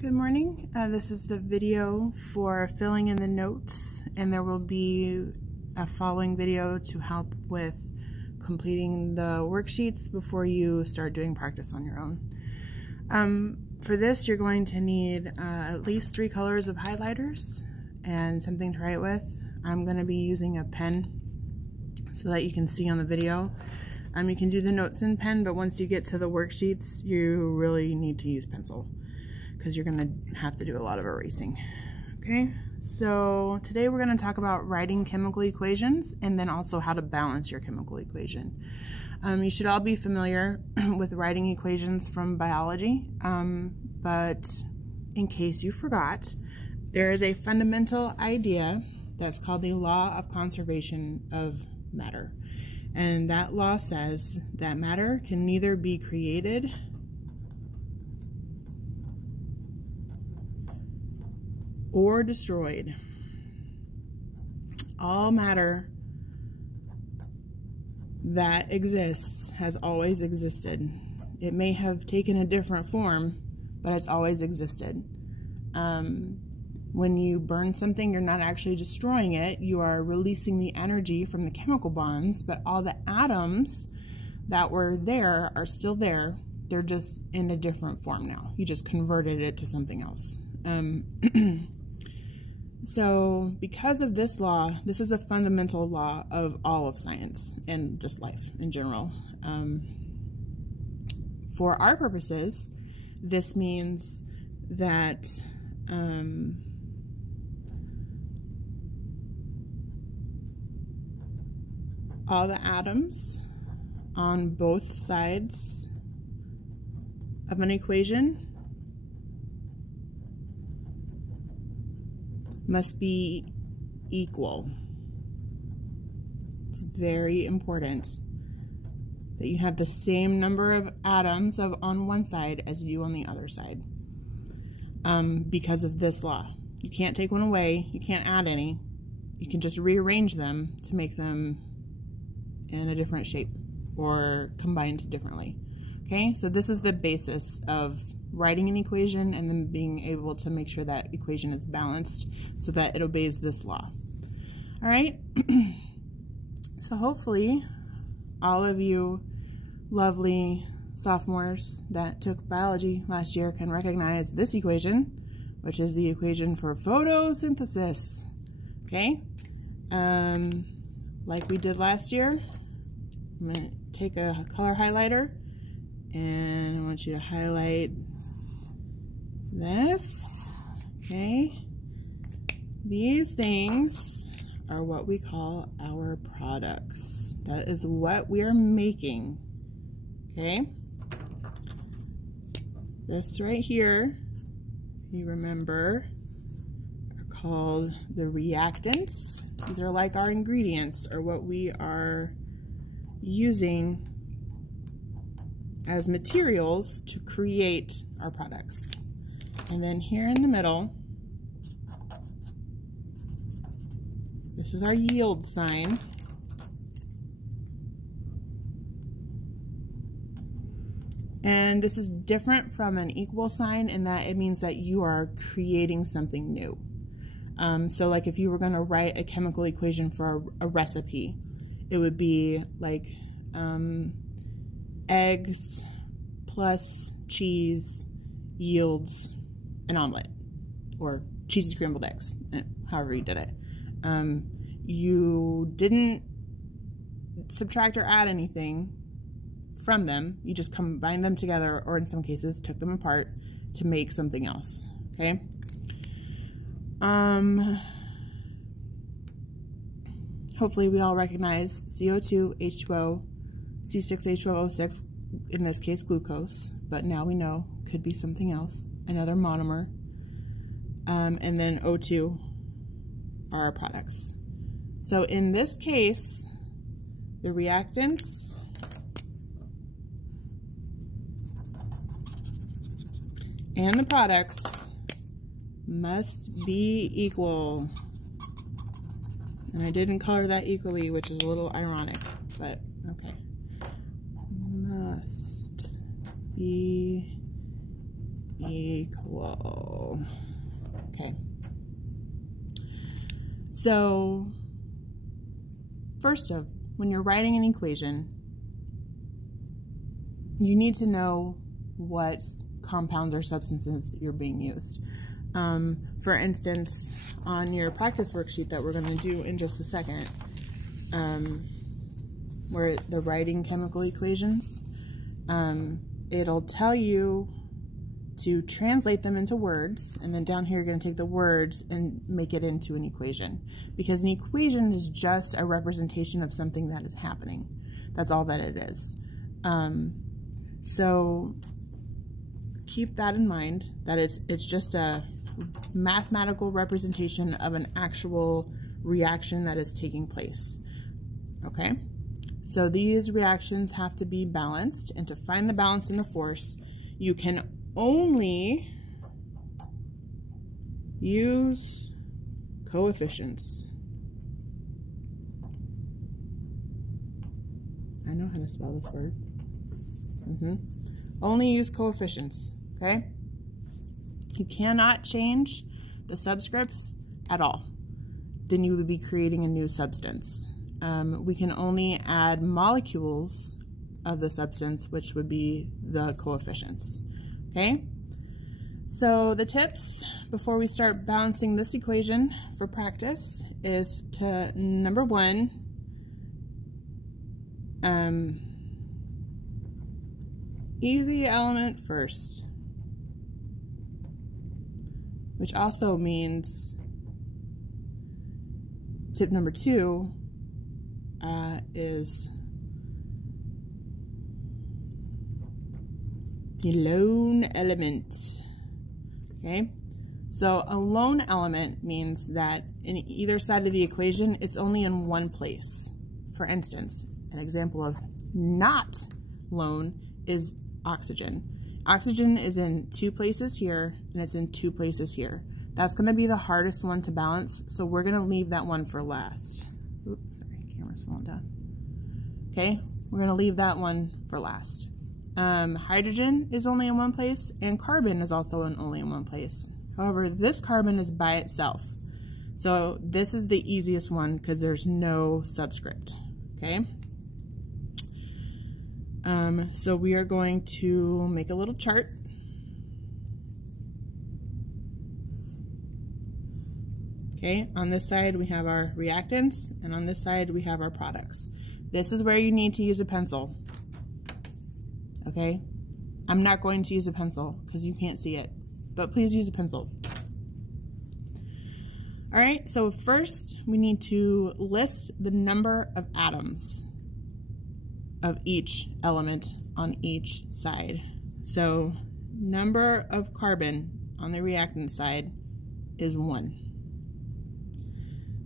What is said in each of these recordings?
Good morning. This is the video for filling in the notes, and there will be a following video to help with completing the worksheets before you start doing practice on your own. For this, you're going to need at least 3 colors of highlighters and something to write with. I'm going to be using a pen so that you can see on the video. You can do the notes in pen, but once you get to the worksheets, you really need to use pencil, because you're going to have to do a lot of erasing. Okay, so today we're going to talk about writing chemical equations and then also how to balance your chemical equation. You should all be familiar with writing equations from biology, but in case you forgot, there is a fundamental idea that's called the law of conservation of matter. And that law says that matter can neither be created or destroyed. All matter that exists has always existed. It may have taken a different form, but it's always existed. When you burn something, you're not actually destroying it. You are releasing the energy from the chemical bonds, but all the atoms that were there are still there. They're just in a different form now. You just converted it to something else. So because of this law, this is a fundamental law of all of science and just life in general. For our purposes, this means that all the atoms on both sides of an equation must be equal. It's very important that you have the same number of atoms on one side as you on the other side, because of this law. You can't take one away, you can't add any, you can just rearrange them to make them in a different shape or combined differently. Okay, so this is the basis of writing an equation and then being able to make sure that equation is balanced so that it obeys this law. All right, so hopefully all of you lovely sophomores that took biology last year can recognize this equation, which is the equation for photosynthesis. Okay, like we did last year, I'm going to take a color highlighter and I want you to highlight this. Okay, these things are what we call our products. That is what we are making. Okay, this right here, if you remember, are called the reactants. These are like our ingredients, or what we are using as materials to create our products. And then here in the middle, this is our yield sign. And this is different from an equal sign in that it means that you are creating something new. So like if you were going to write a chemical equation for a recipe, it would be like eggs plus cheese yields an omelet, or cheese and scrambled eggs, however you did it. You didn't subtract or add anything from them. You just combined them together, or in some cases took them apart to make something else. Okay. Hopefully we all recognize CO2, H2O, C6H12O6, in this case glucose, but now we know could be something else, another monomer, and then O2 are our products. So in this case, the reactants and the products must be equal. And I didn't color that equally, which is a little ironic, but okay. Must be equal. equal. Okay. So, first of, when you're writing an equation, you need to know what compounds or substances you're being used. For instance, on your practice worksheet that we're going to do in just a second, where the writing chemical equations, it'll tell you to translate them into words, and then down here you're going to take the words and make it into an equation, because an equation is just a representation of something that is happening. That's all that it is. So keep that in mind, that it's just a mathematical representation of an actual reaction that is taking place. Okay, so these reactions have to be balanced, and to find the balance in the force, you can only use coefficients. I know how to spell this word. Only use coefficients, okay? You cannot change the subscripts at all. Then you would be creating a new substance. We can only add molecules of the substance, which would be the coefficients, okay? So the tips before we start balancing this equation for practice is to, number one, easy element first, which also means tip number two is the lone element. Okay, so a lone element means that in either side of the equation, it's only in one place. For instance, an example of not lone is oxygen. Oxygen is in two places here, and it's in two places here. That's going to be the hardest one to balance, so we're going to leave that one for last. Oops, sorry, camera's falling down. Okay, we're going to leave that one for last. Hydrogen is only in one place, and carbon is also only in one place. However, this carbon is by itself. So this is the easiest one because there's no subscript, okay? So we are going to make a little chart. Okay, on this side we have our reactants, and on this side we have our products. This is where you need to use a pencil. Okay, I'm not going to use a pencil because you can't see it, but please use a pencil. All right, so first we need to list the number of atoms of each element on each side. So number of carbon on the reactant side is 1.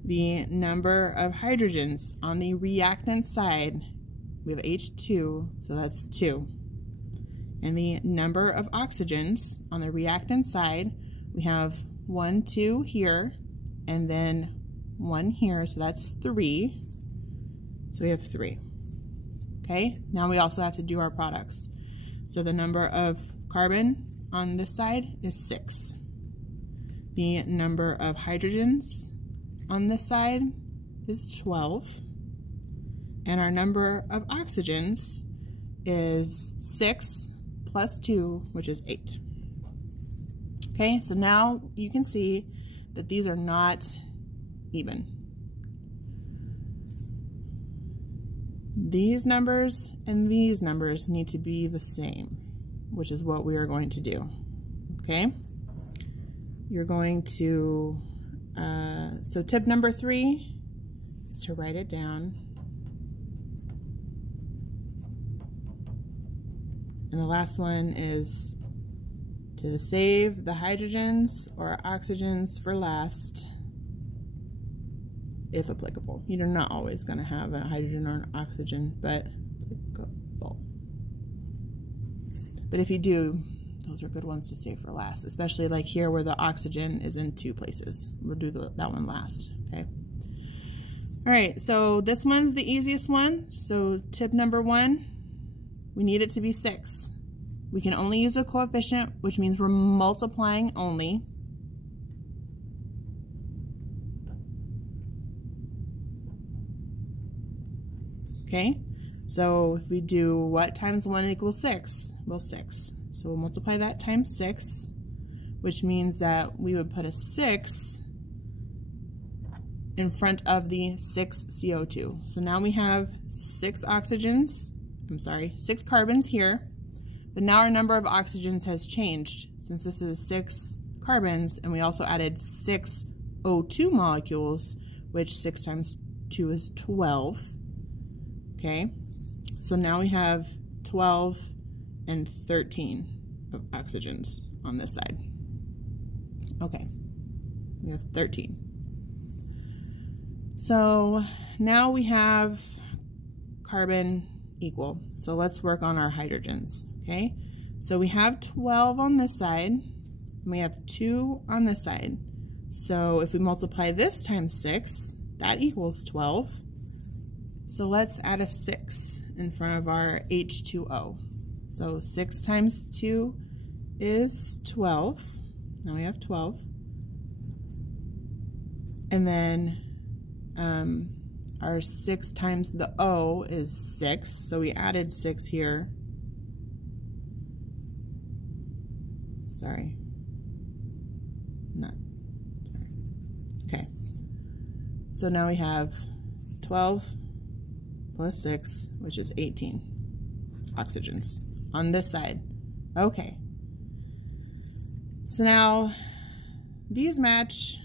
The number of hydrogens on the reactant side, we have H2, so that's 2. And the number of oxygens on the reactant side, we have 1, 2 here, and then 1 here, so that's 3. So we have 3. Okay, now we also have to do our products. So the number of carbon on this side is 6. The number of hydrogens on this side is 12. And our number of oxygens is 6 plus 2, which is 8. Okay, so now you can see that these are not even. These numbers and these numbers need to be the same, which is what we are going to do. Okay, you're going to, so tip number 3 is to write it down. And the last one is to save the hydrogens or oxygens for last, if applicable. You're not always going to have a hydrogen or an oxygen, but applicable. But if you do, those are good ones to save for last, especially like here where the oxygen is in 2 places. We'll do that one last, okay? All right, so this one's the easiest one. So tip number 1, we need it to be 6. We can only use a coefficient, which means we're multiplying only. Okay, so if we do what times 1 equals 6? Well, 6. So we'll multiply that times 6, which means that we would put a 6 in front of the 6 CO2. So now we have 6 carbons here, but now our number of oxygens has changed since this is 6 carbons, and we also added 6 O2 molecules, which 6 times 2 is 12. Okay, so now we have 12 and 13 of oxygens on this side. Okay, we have 13. So now we have carbon equal. So let's work on our hydrogens, okay? So we have 12 on this side, and we have 2 on this side. So if we multiply this times 6, that equals 12. So let's add a 6 in front of our H2O. So 6 times 2 is 12. Now we have 12. And then our 6 times the O is 6. So we added 6 here. Sorry. Okay. So now we have 12 plus 6, which is 18 oxygens on this side. Okay. So now these match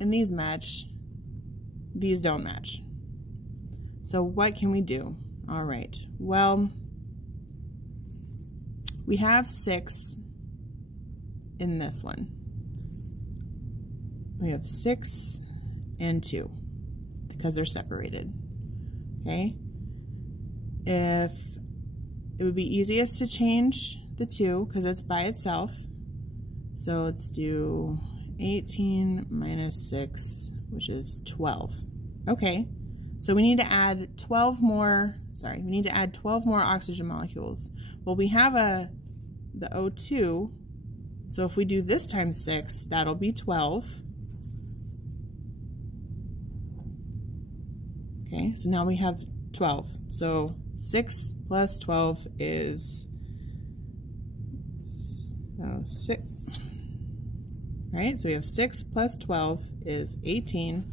and these match. These don't match. So what can we do? All right. Well, we have 6 in this one. We have 6 and 2 because they're separated. Okay. If it would be easiest to change the 2 because it's by itself. So let's do 18 minus 6, which is 12. Okay. So we need to add 12 more, we need to add 12 more oxygen molecules. Well, we have the O2, so if we do this times 6, that'll be 12. Okay, so now we have 12. So 6 plus 12 is 6. Right, so we have 6 plus 12 is 18.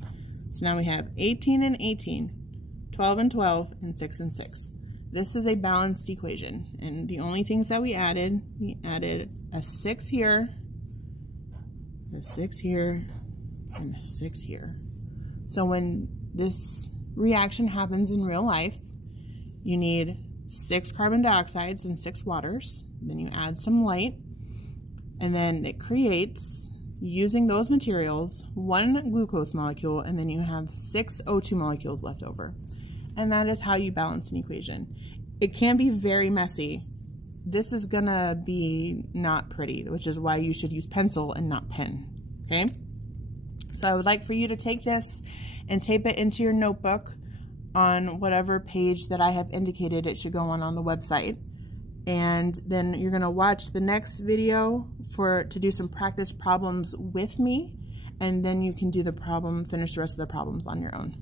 So now we have 18 and 18, 12 and 12, and 6 and 6. This is a balanced equation, and the only things that we added a 6 here, a 6 here, and a 6 here. So when this reaction happens in real life, you need 6 carbon dioxides and 6 waters. Then you add some light, and then it creates, using those materials, 1 glucose molecule, and then you have 6 O2 molecules left over. And that is how you balance an equation. It can be very messy. This is gonna be not pretty, which is why you should use pencil and not pen, okay? So I would like for you to take this and tape it into your notebook on whatever page that I have indicated it should go on the website. And then you're gonna watch the next video to do some practice problems with me, and then you can do the problem, finish the rest of the problems on your own.